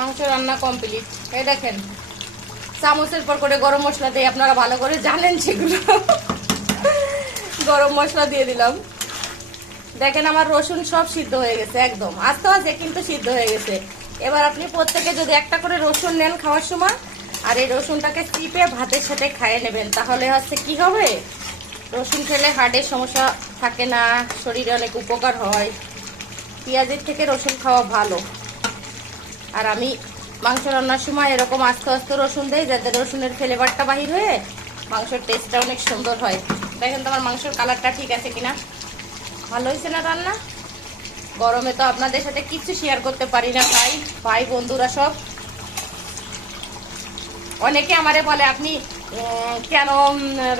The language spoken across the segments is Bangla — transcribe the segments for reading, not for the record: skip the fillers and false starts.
মাংস রান্না কমপ্লিট। এই দেখেন চামচের পর করে গরম মশলা দিয়ে, আপনারা ভালো করে জানেন সেগুলো। গরম মশলা দিয়ে দিলাম। দেখেন আমার রসুন সব সিদ্ধ হয়ে গেছে, একদম আস্তে আস্তে কিন্তু সিদ্ধ হয়ে গেছে। এবার আপনি প্রত্যেকে যদি একটা করে রসুন নেন খাওয়ার সময়, আর এই রসুনটাকে চিপে ভাতের সাথে খাইয়ে নেবেন, তাহলে হচ্ছে কি হবে, রসুন খেলে হার্টের সমস্যা থাকে না, শরীরে অনেক উপকার হয়। পেঁয়াজের থেকে রসুন খাওয়া ভালো। আর আমি মাংস রান্নার সময় এরকম আস্তে আস্তে রসুন দেই, যাতে রসুনের ফ্লেভারটা বাহির হয়ে মাংসের টেস্টটা অনেক সুন্দর হয়। দেখেন তোমার মাংসের কালারটা ঠিক আছে কিনা, ভালো হয়েছে না রান্না। গরমে তো আপনাদের সাথে কিছু শেয়ার করতে পারি না ভাই বন্ধুরা সব। অনেকে আমারে বলে আপনি কেন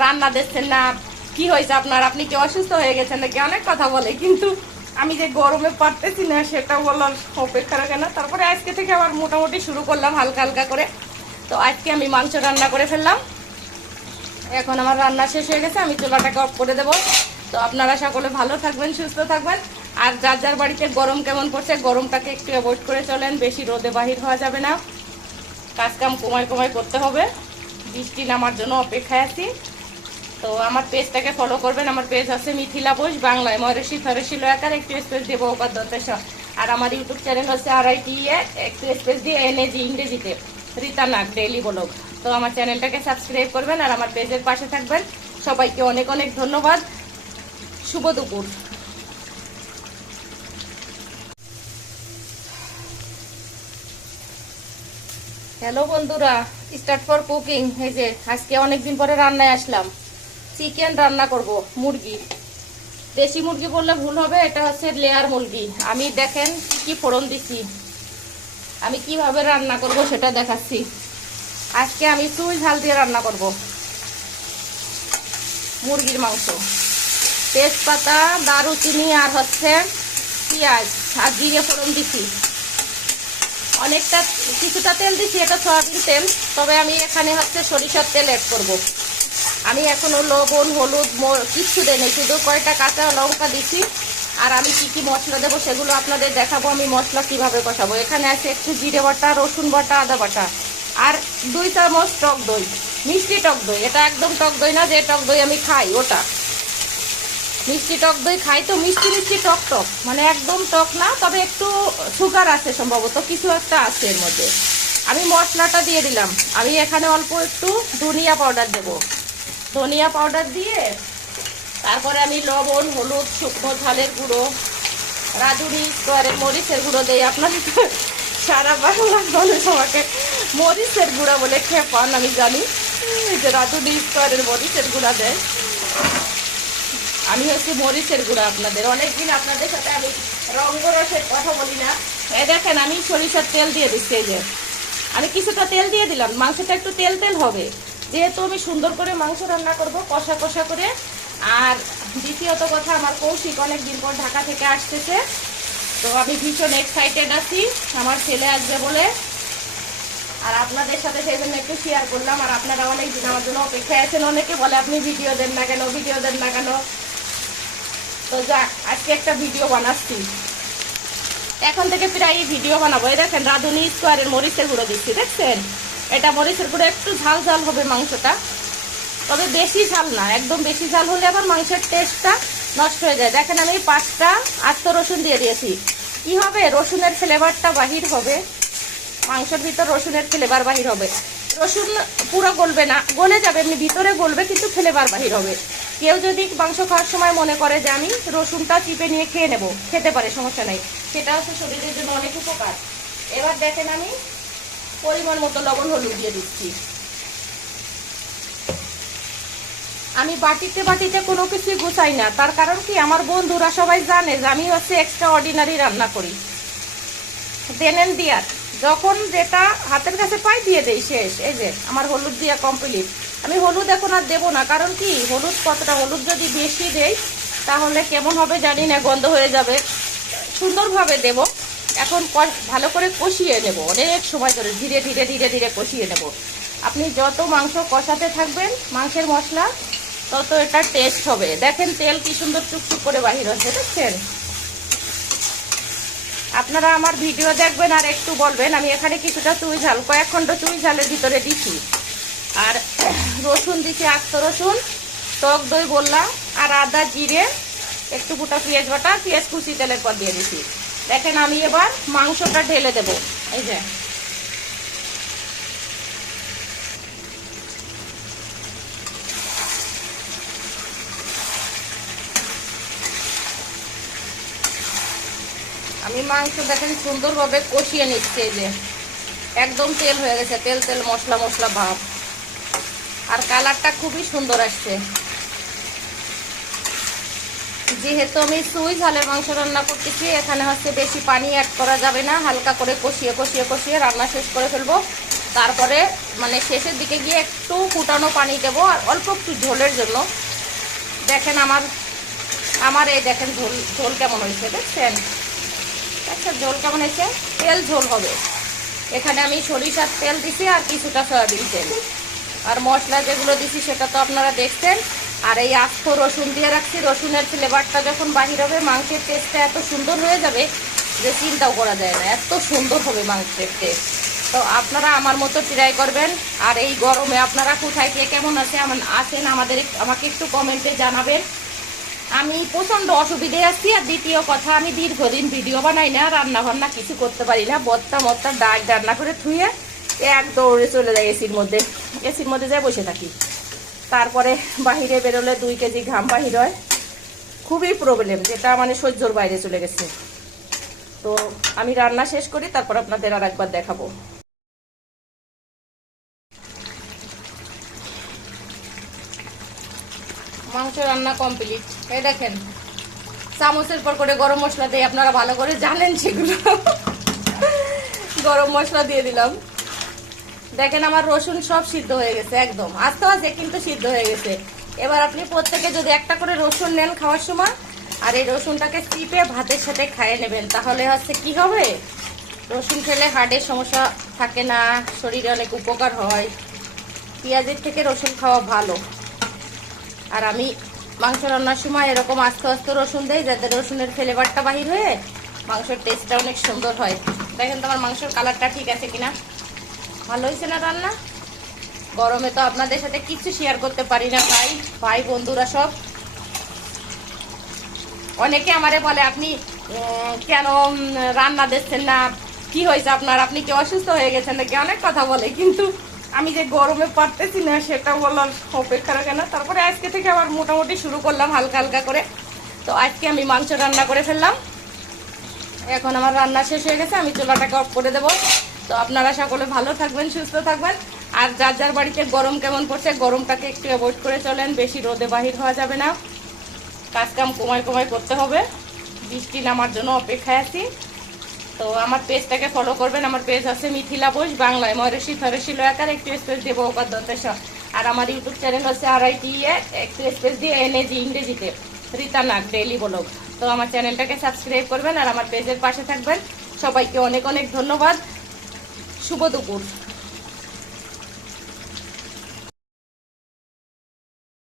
রান্না দিচ্ছেন না, কি হয়েছে আপনার, আপনি কি অসুস্থ হয়ে গেছেন নাকি, অনেক কথা বলে। কিন্তু আমি যে গরমে পারতেছি না সেটা বলার অপেক্ষা রাখে না। তারপরে আজকে থেকে আবার মোটামুটি শুরু করলাম হালকা হালকা করে। তো আজকে আমি মাংস রান্না করে ফেললাম। এখন আমার রান্না শেষ হয়ে গেছে, আমি চুলাটাকে অফ করে দেবো। তো আপনারা সকলে ভালো থাকবেন, সুস্থ থাকবেন। আর যার যার বাড়িতে গরম কেমন পড়ছে, গরমটাকে একটু অ্যাভয়েড করে চলেন, বেশি রোদে বাহির হওয়া যাবে না, কাজকাম কমায় কমায় করতে হবে। বৃষ্টি নামার জন্য অপেক্ষায় আছি। তো আমার পেজটাকে ফলো করবেন। আমার পেজ আছে মিথিলা বোস বাংলায়, ময়ূরী ফরেশি লয়াকার, একটু স্পেস দেবো উপাদ্যতেশ। আর আমার ইউটিউব চ্যানেল হচ্ছে RITE, একটু স্পেস দিয়ে NAG ইংরেজিতে, রীতা নাগ ডেইলি ব্লগ। তো আমার চ্যানেলটাকে সাবস্ক্রাইব করবেন আর আমার পেজের পাশে থাকবেন। সবাইকে অনেক অনেক ধন্যবাদ। শুভ দুপুর। হ্যালো বন্ধুরা, স্টার্ট ফর কুকিং। এই যে আজকে অনেকদিন পরে রান্নায় আসলাম। চিকেন রান্না করব, মুরগি, দেশি মুরগি বললে ভুল হবে, এটা হচ্ছে লেয়ার মুরগি। আমি দেখেন কি ফোড়ন দিছি, আমি কিভাবে রান্না করব সেটা দেখাচ্ছি। আজকে আমি চুই ঝাল দিয়ে রান্না করব মুরগির মাংস। তেজপাতা, দারুচিনি আর হচ্ছে পেঁয়াজ আর জিরে ফোড়ন দিছি। অনেকটা কিছুটা তেল দিছি, এটা সয়াবিন তেল, তবে আমি এখানে হচ্ছে সরিষার তেল অ্যাড করব। আমি এখনো লবণ হলুদ কিচ্ছু দেয়নি, শুধু কয়টা কাঁচা লঙ্কা দিছি। আর আমি কি কি মশলা দেবো সেগুলো আপনাদের দেখাবো, আমি মশলা কিভাবে কষাবো। এখানে আছে একটু জিরে বাটা, রসুন বাটা, আদা বাটা, আর 2 চামচ টক দই, মিষ্টি টক দই। এটা একদম টক দই না, যে টক দই আমি খাই ওটা, মিষ্টি টক দই খাই। তো মিষ্টি মিষ্টি টক টক, মানে একদম টক না, তবে একটু সুগার আছে সম্ভবত, কিছু একটা আছে এর মধ্যে। আমি মশলাটা দিয়ে দিলাম। আমি এখানে অল্প একটু ধনিয়া পাউডার দেবো, ধনিয়া পাউডার দিয়ে তারপরে আমি লবণ হলুদ শুকনো ঝালের গুঁড়ো, রাঁধুনি স্তরের মরিচের গুঁড়ো দেই। আপনাদের সারা বাংলা মানুষ আমাকে মরিচের গুঁড়া বলে খেয়ে পান, আমি জানি যে রাঁধুনি স্তরের মরিচের গুঁড়া দেয়। আমি হচ্ছে মরিচের গুঁড়া। আপনাদের অনেকদিন আপনাদের সাথে আমি রঙ্গরসের কথা বলি না। এই দেখেন আমি সরিষার তেল দিয়ে দিচ্ছি। এই যে আমি কিছুটা তেল দিয়ে দিলাম, মাংসটা একটু তেল তেল হবে, যেহেতু আমি সুন্দর করে মাংস রান্না করব কষা কষা করে। আর দ্বিতীয়ত কথা, আমার কৌশিক অনেকদিন পর ঢাকা থেকে আসতেছে, তো আমি ভীষণ এক্সাইটেড আছি আমার ছেলে আসবে বলে। আর আপনাদের সাথে সেই জন্য একটু শেয়ার করলাম। আর আপনারা অনেকদিন আমার জন্য অপেক্ষায় আছেন, অনেকে বলে আপনি ভিডিও দেন না কেন, ভিডিও দেন না কেন। তো যাক, আজকে একটা ভিডিও বানাচ্ছি, এখন থেকে প্রায় ভিডিও বানাবো। এই দেখেন রাঁধুনি স্কোয়ারের মরিচের গুঁড়ো দিচ্ছি, দেখছেন? এটা মরিচের গুঁড়ো একটু ঝাল ঝাল হবে মাংসটা, তবে বেশি ঝাল না। একদম বেশি ঝাল হলে আবার মাংসের টেস্টটা নষ্ট হয়ে যায়। দেখেন আমি 5টা আস্ত রসুন দিয়ে দিয়েছি। কি হবে, রসুনের ফ্লেভারটা বাহির হবে মাংসের ভিতর, রসুনের ফ্লেভার বাহির হবে। রসুন পুরো গলবে না, গলে যাবে, এমনি ভিতরে গলবে, কিন্তু ফ্লেভার বাহির হবে। কেউ যদি মাংস খাওয়ার সময় মনে করে যে আমি রসুনটা চিপে নিয়ে খেয়ে নেব, খেতে পারে, সমস্যা নেই, সেটা হচ্ছে শরীরের জন্য অনেক উপকার। এবার দেখেন আমি পরিমাণ মতো লবণ হলুদ দিয়ে দিচ্ছি। আমি বাটিতে বাটিতে কোনো কিছুই গুছাই না, তার কারণ কি, আমার বন্ধুরা সবাই জানে যে আমি হচ্ছে এক্সট্রা অর্ডিনারি রান্না করি, দেনেন দিয়ার, যখন যেটা হাতের কাছে পাই দিয়ে দেই, শেষ। এই যে আমার হলুদ দিয়া কমপ্লিট। আমি হলুদ এখন আর দেবো না, কারণ কি, হলুদ কতটা, হলুদ যদি বেশি দেই তাহলে কেমন হবে জানি না, গন্ধ হয়ে যাবে। সুন্দরভাবে দেব। এখন ভালো করে কষিয়ে নেব, অনেক সময় ধরে ধীরে ধীরে ধীরে ধীরে কষিয়ে নেব। আপনি যত মাংস কষাতে থাকবেন মাংসের মশলা, তত এটা টেস্ট হবে। দেখেন তেল কি সুন্দর চুকচুক করে বাহির হচ্ছে, দেখছেন? আপনারা আমার ভিডিও দেখবেন আর একটু বলবেন। আমি এখানে কিছুটা চুই ঝাল, কয়েক খণ্ড চুই ঝালের ভিতরে দিচ্ছি, আর রসুন দিচ্ছি, আস্ত রসুন, টক দই বললাম, আর আদা, জিরে, একটু গোটা পেঁয়াজ বাটা, পেঁয়াজ কুচি তেলের পর দিয়ে দিচ্ছি। দেখেন আমি এবার মাংসটা ঢেলে দেব। এই যে আমি মাংস দেখেন সুন্দরভাবে কষিয়ে নিচ্ছি। এই যে একদম তেল হয়ে গেছে, তেল তেল মশলা মশলা ভাব, আর কালারটা খুবই সুন্দর আসছে। যেহেতু আমি চুই ঝালের মাংস রান্না করতেছি, এখানে হচ্ছে বেশি পানি অ্যাড করা যাবে না, হালকা করে কষিয়ে কষিয়ে কষিয়ে রান্না শেষ করে ফেলবো। তারপরে মানে শেষের দিকে গিয়ে একটু ফুটানো পানি দেবো, আর অল্প একটু ঝোলের জন্য। দেখেন আমার এই দেখেন ঝোল ঝোল কেমন হয়েছে, দেখছেন? আচ্ছা, ঝোল কেমন হয়েছে? তেল ঝোল হবে। এখানে আমি সরিষার তেল দিছি আর কিছুটা সয়াবিন তেল, আর মশলা যেগুলো দিছি সেটা তো আপনারা দেখছেন। আর এই আস্ত রসুন দিয়ে রাখছি, রসুনের ফ্লেভারটা যখন বাহির হবে মাংসের টেস্টটা এত সুন্দর হয়ে যাবে যে চিন্তাও করা যায় না, এত সুন্দর হবে মাংসের টেস্ট। তো আপনারা আমার মতো ট্রাই করবেন। আর এই গরমে আপনারা কোথায় কে কেমন আছেন আমাকে একটু কমেন্টে জানাবেন। আমি প্রচণ্ড অসুবিধে আছি। আর দ্বিতীয় কথা, আমি দীর্ঘদিন ভিডিও বানাই না, রান্না বান্না কিছু করতে পারি না, বত্তা ডাল রান্না করে ধুয়ে এক দৌড়ে চলে যায় এসির মধ্যে যাই বসে থাকি। তারপরে বাহিরে বেরোলে 2 কেজি ঘাম বাহির হয়, খুবই প্রবলেম, যেটা মানে সহ্যর বাইরে চলে গেছে। তো আমি রান্না শেষ করি, তারপর আপনাদের আর একবার দেখাবো। মাংস রান্না কমপ্লিট। এই দেখেন চামচের পর করে গরম মশলা দিয়ে, আপনারা ভালো করে জানেন সেগুলো। গরম মশলা দিয়ে দিলাম। দেখেন আমার রসুন সব সিদ্ধ হয়ে গেছে, একদম আস্তে আস্তে কিন্তু সিদ্ধ হয়ে গেছে। এবার আপনি প্রত্যেকে যদি একটা করে রসুন নেন খাওয়ার সময়, আর এই রসুনটাকে চিপে ভাতের সাথে খাইয়ে নেবেন, তাহলে হচ্ছে কি হবে, রসুন খেলে হার্টের সমস্যা থাকে না, শরীরে অনেক উপকার হয়। পেঁয়াজের থেকে রসুন খাওয়া ভালো। আর আমি মাংস রান্নার সময় এরকম আস্তে আস্তে রসুন দেই, যাতে রসুনের ফ্লেভারটা বাহির হয়ে মাংসের টেস্টটা অনেক সুন্দর হয়। দেখেন তো আমার মাংসের কালারটা ঠিক আছে কিনা, ভালো হয়েছে না রান্না? গরমে তো আপনাদের সাথে কিছু শেয়ার করতে পারি না, ভাই বন্ধুরা সব। অনেকে আমারে বলে আপনি কেন রান্না দিচ্ছেন না, কি হয়েছে আপনার, আপনি কি অসুস্থ হয়ে গেছেন নাকি, অনেক কথা বলে। কিন্তু আমি যে গরমে পারতেছি না সেটা বলার অপেক্ষা রাখে না। তারপরে আজকে থেকে আবার মোটামুটি শুরু করলাম হালকা হালকা করে। তো আজকে আমি মাংস রান্না করে ফেললাম। এখন আমার রান্না শেষ হয়ে গেছে, আমি চুলাটাকে অফ করে দেবো। তো আপনারা সকলে ভালো থাকবেন, সুস্থ থাকবেন। আর যার যার বাড়িতে গরম কেমন পড়ছে, গরমটাকে একটু অ্যাভয়েড করে চলেন, বেশি রোদে বাহির হওয়া যাবে না, কাজকাম কমায় করতে হবে। বৃষ্টি নামার জন্য অপেক্ষায় আছি। তো আমার পেজটাকে ফলো করবেন। আমার পেজ আছে মিথিলা বোস, বাংলায় ময়ূরী ফরেশি লয়াকার, একটু স্পেস দেবো ওকাদশ। আর আমার ইউটিউব চ্যানেল হচ্ছে RITA, একটু স্পেস দিয়ে NAG ইংরেজিতে, রীতা নাগ ডেইলি ব্লগ। তো আমার চ্যানেলটাকে সাবস্ক্রাইব করবেন আর আমার পেজের পাশে থাকবেন। সবাইকে অনেক অনেক ধন্যবাদ। শুভ দুপুর।